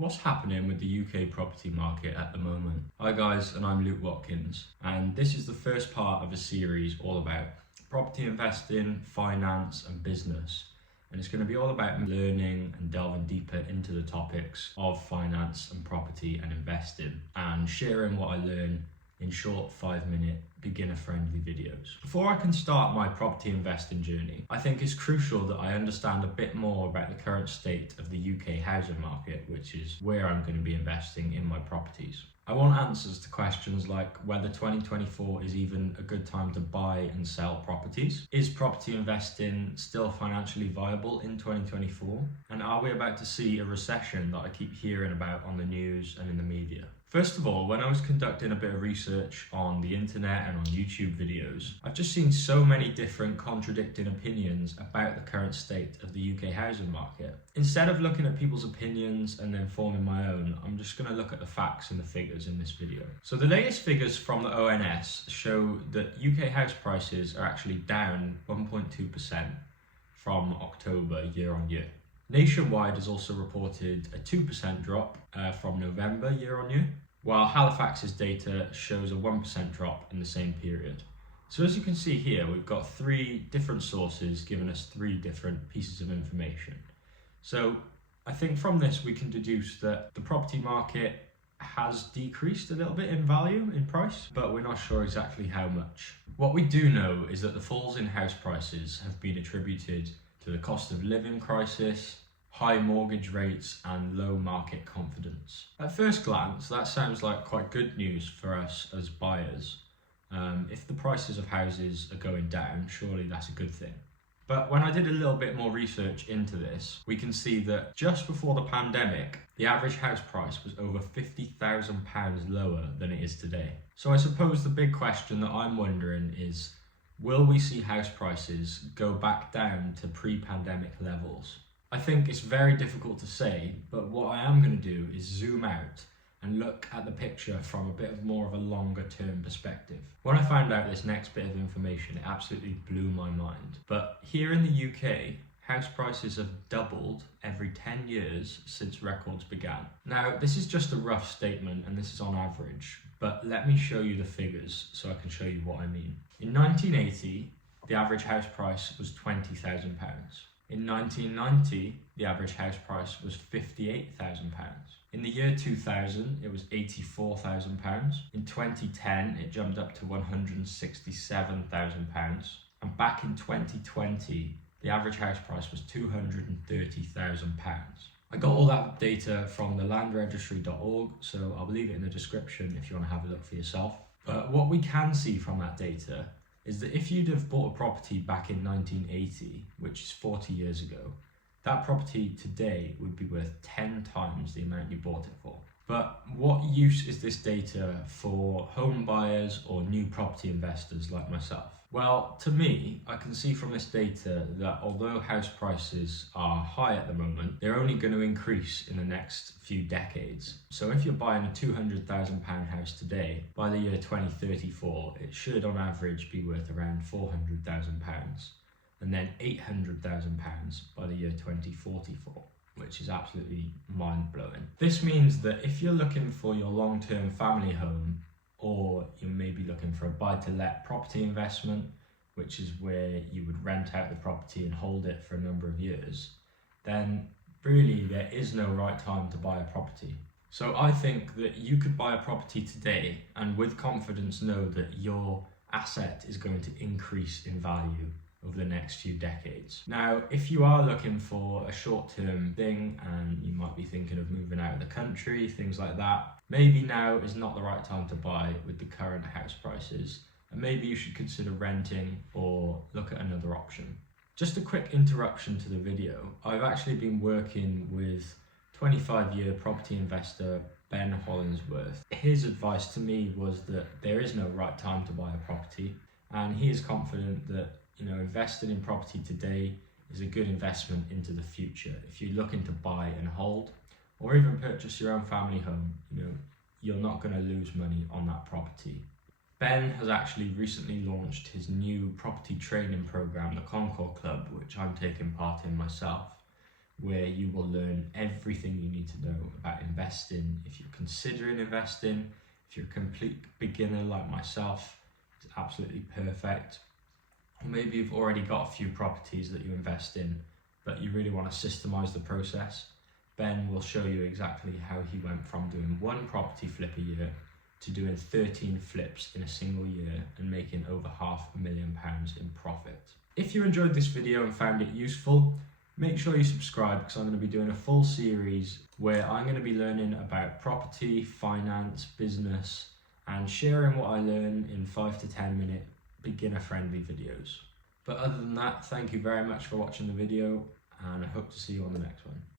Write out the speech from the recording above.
What's happening with the UK property market at the moment? Hi guys, and I'm Luke Watkins, and this is the first part of a series all about property investing, finance and business. And it's going to be all about learning and delving deeper into the topics of finance and property and investing, and sharing what I learn in short 5-minute beginner-friendly videos. Before I can start my property investing journey, I think it's crucial that I understand a bit more about the current state of the UK housing market, which is where I'm going to be investing in my properties. I want answers to questions like whether 2024 is even a good time to buy and sell properties. Is property investing still financially viable in 2024? And are we about to see a recession that I keep hearing about on the news and in the media? First of all, when I was conducting a bit of research on the internet and on YouTube videos, I've just seen so many different contradicting opinions about the current state of the UK housing market. Instead of looking at people's opinions and then forming my own, I'm just going to look at the facts and the figures in this video. So the latest figures from the ONS show that UK house prices are actually down 1.2% from October year on year. Nationwide has also reported a 2% drop from November year on year, while Halifax's data shows a 1% drop in the same period. So as you can see here, we've got 3 different sources giving us 3 different pieces of information. So I think from this we can deduce that the property market has decreased a little bit in value, in price, but we're not sure exactly how much. What we do know is that the falls in house prices have been attributed to the cost of living crisis, high mortgage rates and low market confidence. At first glance, that sounds like quite good news for us as buyers. If the prices of houses are going down, surely that's a good thing. But when I did a little bit more research into this, we can see that just before the pandemic, the average house price was over £50,000 lower than it is today. So I suppose the big question that I'm wondering is, will we see house prices go back down to pre-pandemic levels? I think it's very difficult to say, but what I am going to do is zoom out and look at the picture from a bit more of a longer term perspective. When I found out this next bit of information, it absolutely blew my mind. But here in the UK, house prices have doubled every 10 years since records began. Now, this is just a rough statement and this is on average, but let me show you the figures so I can show you what I mean. In 1980, the average house price was £20,000. In 1990, the average house price was £58,000. In the year 2000, it was £84,000. In 2010, it jumped up to £167,000. And back in 2020, the average house price was £230,000. I got all that data from the landregistry.org, so I'll leave it in the description if you want to have a look for yourself. But what we can see from that data is that if you'd have bought a property back in 1980, which is 40 years ago, that property today would be worth 10 times the amount you bought it for. But what use is this data for home buyers or new property investors like myself? Well, to me, I can see from this data that although house prices are high at the moment, they're only going to increase in the next few decades. So if you're buying a £200,000 house today, by the year 2034, it should on average be worth around £400,000, and then £800,000 by the year 2044. Which is absolutely mind-blowing. This means that if you're looking for your long-term family home, or you may be looking for a buy-to-let property investment, which is where you would rent out the property and hold it for a number of years, then really there is no right time to buy a property. So I think that you could buy a property today and with confidence know that your asset is going to increase in value over the next few decades. Now, if you are looking for a short-term thing and you might be thinking of moving out of the country, things like that, maybe now is not the right time to buy with the current house prices, and maybe you should consider renting or look at another option. Just a quick interruption to the video. I've actually been working with 25-year property investor Ben Hollandsworth. His advice to me was that there is no right time to buy a property, and he is confident that investing in property today is a good investment into the future. If you're looking to buy and hold, or even purchase your own family home, you're not going to lose money on that property. Ben has actually recently launched his new property training program, the Concord Club, which I'm taking part in myself, where you will learn everything you need to know about investing investing. If you're considering investing, if you're a complete beginner like myself, it's absolutely perfect. Or maybe you've already got a few properties that you invest in, but you really want to systemize the process. Ben will show you exactly how he went from doing one property flip a year to doing 13 flips in a single year and making over £500,000 in profit. If you enjoyed this video and found it useful, make sure you subscribe, because I'm going to be doing a full series where I'm going to be learning about property, finance, business, and sharing what I learn in 5 to 10 minute beginner friendly videos. But other than that, thank you very much for watching the video, and I hope to see you on the next one.